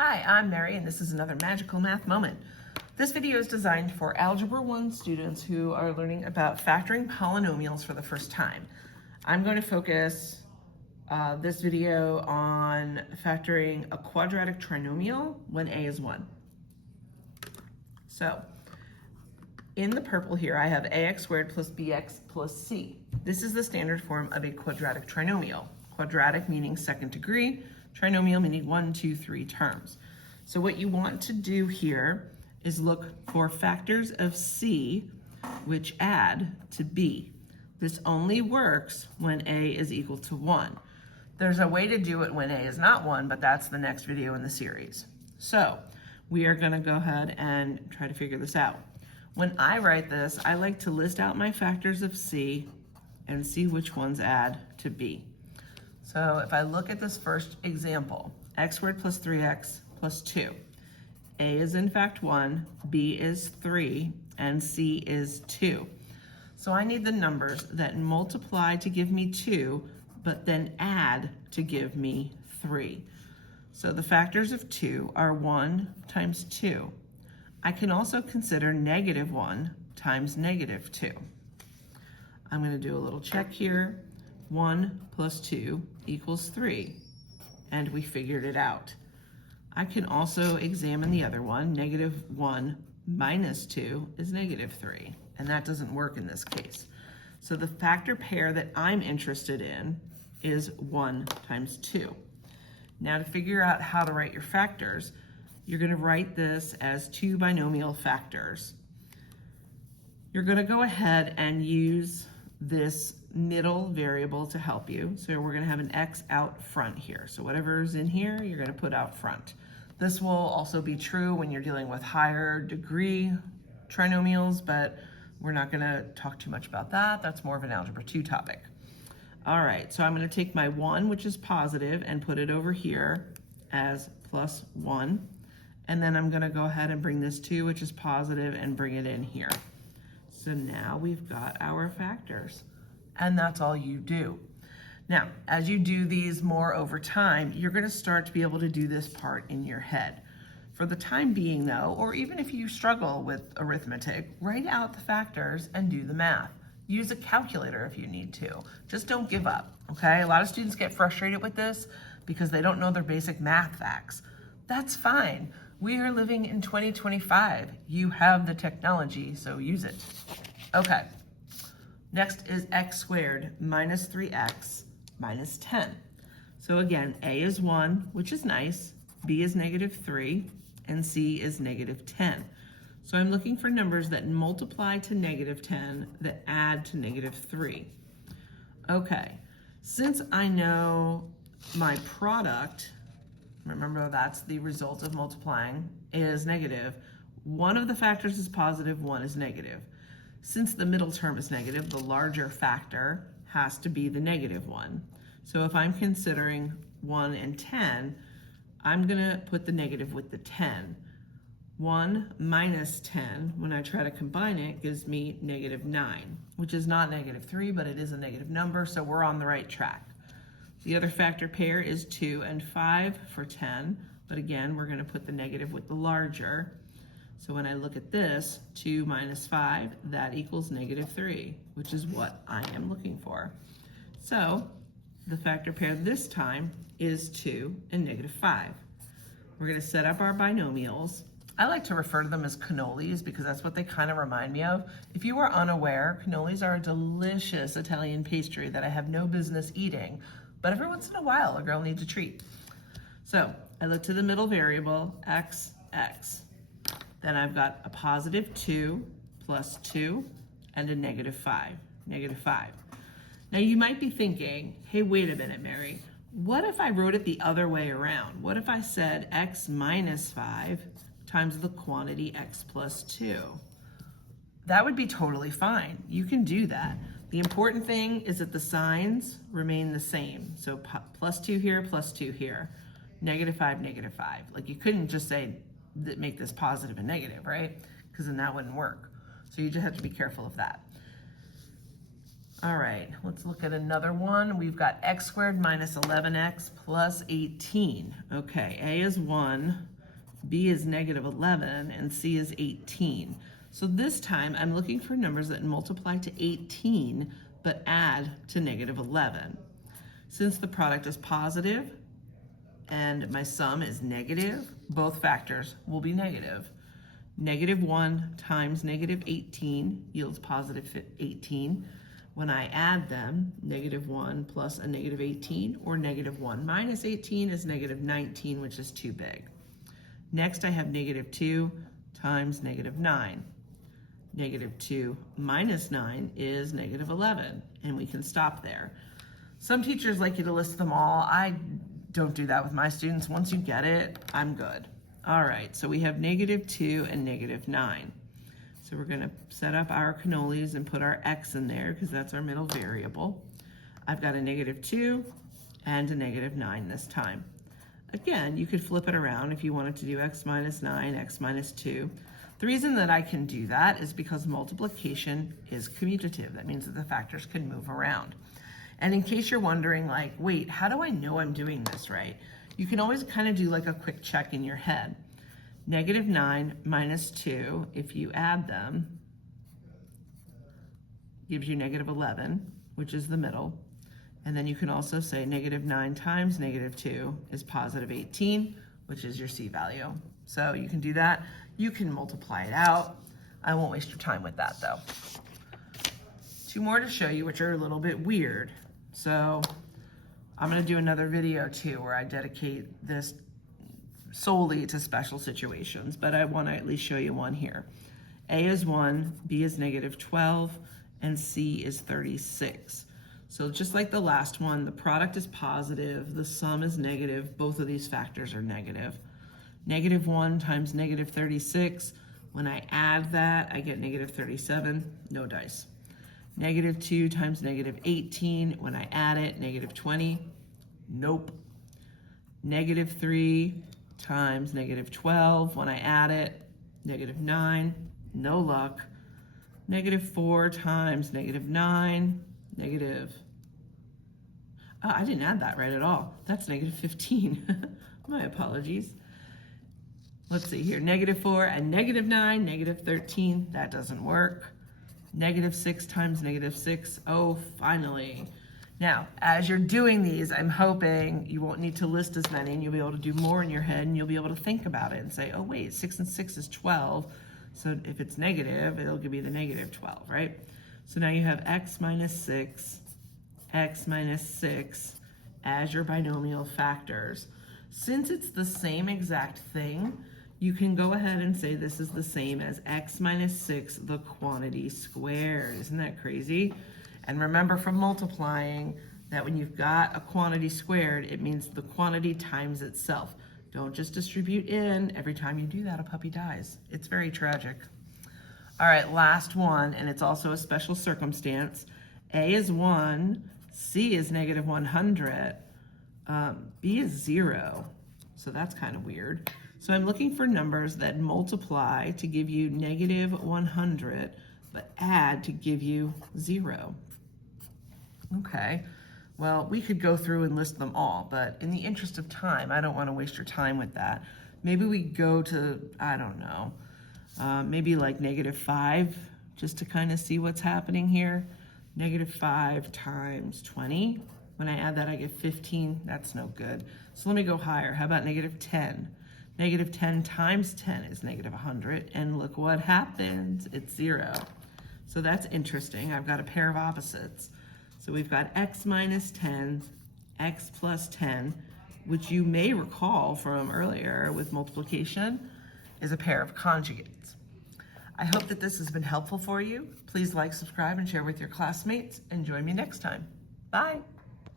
Hi, I'm Mary, and this is another magical math moment. This video is designed for Algebra 1 students who are learning about factoring polynomials for the first time. I'm going to focus this video on factoring a quadratic trinomial when a is 1. So, in the purple here, I have ax squared plus bx plus c. This is the standard form of a quadratic trinomial. Quadratic meaning second degree, trinomial meaning 1, 2, 3 terms. So what you want to do here is look for factors of c which add to b. This only works when a is equal to 1. There's a way to do it when a is not 1, but that's the next video in the series. So we are going to go ahead and try to figure this out. When I write this, I like to list out my factors of c and see which ones add to b. So if I look at this first example, x squared plus 3x plus 2. A is in fact 1, b is 3, and c is 2. So I need the numbers that multiply to give me 2, but then add to give me 3. So the factors of 2 are 1 times 2. I can also consider negative 1 times negative 2. I'm going to do a little check here. 1 plus 2 equals 3, and we figured it out. I can also examine the other one. Negative 1 minus 2 is negative 3, and that doesn't work in this case. So the factor pair that I'm interested in is 1 times 2. Now to figure out how to write your factors, you're going to write this as two binomial factors. You're going to go ahead and use this middle variable to help you. So we're going to have an x out front here. So whatever's in here, you're going to put out front. This will also be true when you're dealing with higher degree trinomials, but we're not going to talk too much about that. That's more of an Algebra 2 topic. All right, so I'm going to take my 1, which is positive, and put it over here as plus 1. And then I'm going to go ahead and bring this 2, which is positive, and bring it in here. So now we've got our factors, and that's all you do. Now, as you do these more over time, you're going to start to be able to do this part in your head. For the time being though, or even if you struggle with arithmetic, write out the factors and do the math. Use a calculator if you need to. Just don't give up, okay? A lot of students get frustrated with this because they don't know their basic math facts. That's fine. We are living in 2025. You have the technology, so use it. Okay, next is x squared minus 3x minus 10. So again, a is 1, which is nice, b is negative 3, and c is negative 10. So I'm looking for numbers that multiply to negative 10 that add to negative 3. Okay, since I know my product, remember that's the result of multiplying, is negative, one of the factors is positive, one is negative. Since the middle term is negative, the larger factor has to be the negative one. So if I'm considering 1 and 10, I'm going to put the negative with the 10. 1 minus 10, when I try to combine it, gives me negative 9, which is not negative 3, but it is a negative number, so we're on the right track. The other factor pair is 2 and 5 for 10, but again, we're going to put the negative with the larger. So when I look at this, 2 minus 5, that equals negative 3, which is what I am looking for. So the factor pair this time is 2 and negative 5. We're going to set up our binomials. I like to refer to them as cannolis because that's what they kind of remind me of. If you are unaware, cannolis are a delicious Italian pastry that I have no business eating, but every once in a while a girl needs a treat. So I look to the middle variable, x. Then I've got a positive 2 plus 2 and a negative 5, negative 5. Now you might be thinking, hey, wait a minute, Mary. What if I wrote it the other way around? What if I said x minus 5 times the quantity x plus 2? That would be totally fine. You can do that. The important thing is that the signs remain the same. So plus 2 here, plus 2 here. Negative 5, negative 5. Like you couldn't just say, make this positive and negative, right? Because then that wouldn't work. So you just have to be careful of that. All right, let's look at another one. We've got x squared minus 11x plus 18. Okay, A is 1, B is negative 11, and C is 18. So this time I'm looking for numbers that multiply to 18 but add to negative 11. Since the product is positive and my sum is negative, both factors will be negative. Negative 1 times negative 18 yields positive 18. When I add them, negative 1 plus a negative 18, or negative 1 minus 18 is negative 19, which is too big. Next, I have negative 2 times negative 9. Negative 2 minus 9 is negative 11, and we can stop there. Some teachers like you to list them all. I don't do that with my students. Once you get it, I'm good. All right, so we have negative 2 and negative 9. So we're going to set up our cannolis and put our x in there because that's our middle variable. I've got a negative 2 and a negative 9 this time. Again, you could flip it around if you wanted to do x minus 9, x minus 2. The reason that I can do that is because multiplication is commutative. That means that the factors can move around. And in case you're wondering, like, wait, how do I know I'm doing this right? You can always kind of do like a quick check in your head. Negative 9 minus 2, if you add them, gives you negative 11, which is the middle. And then you can also say negative 9 times negative 2 is positive 18, which is your C value. So you can do that. You can multiply it out. I won't waste your time with that though. Two more to show you, which are a little bit weird. So I'm going to do another video too where I dedicate this solely to special situations, but I want to at least show you one here. A is 1, B is negative 12, and C is 36. So just like the last one, the product is positive, the sum is negative, both of these factors are negative. Negative 1 times negative 36, when I add that, I get negative 37, no dice. Negative 2 times negative 18, when I add it, negative 20, nope. Negative 3 times negative 12, when I add it, negative 9, no luck. Negative 4 times negative 9, negative, I didn't add that right at all. That's negative 15. My apologies. Let's see here, negative 4 and negative 9, negative 13, that doesn't work. Negative 6 times negative 6, oh, finally. Now, as you're doing these, I'm hoping you won't need to list as many and you'll be able to do more in your head and you'll be able to think about it and say, oh wait, 6 and 6 is 12. So if it's negative, it'll give you the negative 12, right? So now you have x minus 6 as your binomial factors. Since it's the same exact thing, you can go ahead and say this is the same as x minus 6, the quantity squared. Isn't that crazy? And remember from multiplying that when you've got a quantity squared, it means the quantity times itself. Don't just distribute in. Every time you do that, a puppy dies. It's very tragic. All right, last one, and it's also a special circumstance. A is 1, C is negative 100, B is 0. So that's kind of weird. So I'm looking for numbers that multiply to give you negative 100, but add to give you 0. Okay, well, we could go through and list them all, but in the interest of time, I don't want to waste your time with that. Maybe we go to, I don't know, maybe like negative 5, just to kind of see what's happening here. Negative 5 times 20. When I add that, I get 15. That's no good. So let me go higher. How about negative 10? Negative 10 times 10 is negative 100, and look what happens. It's 0. So that's interesting. I've got a pair of opposites. So we've got x minus 10, x plus 10, which you may recall from earlier with multiplication, is a pair of conjugates. I hope that this has been helpful for you. Please like, subscribe, and share with your classmates, and join me next time. Bye.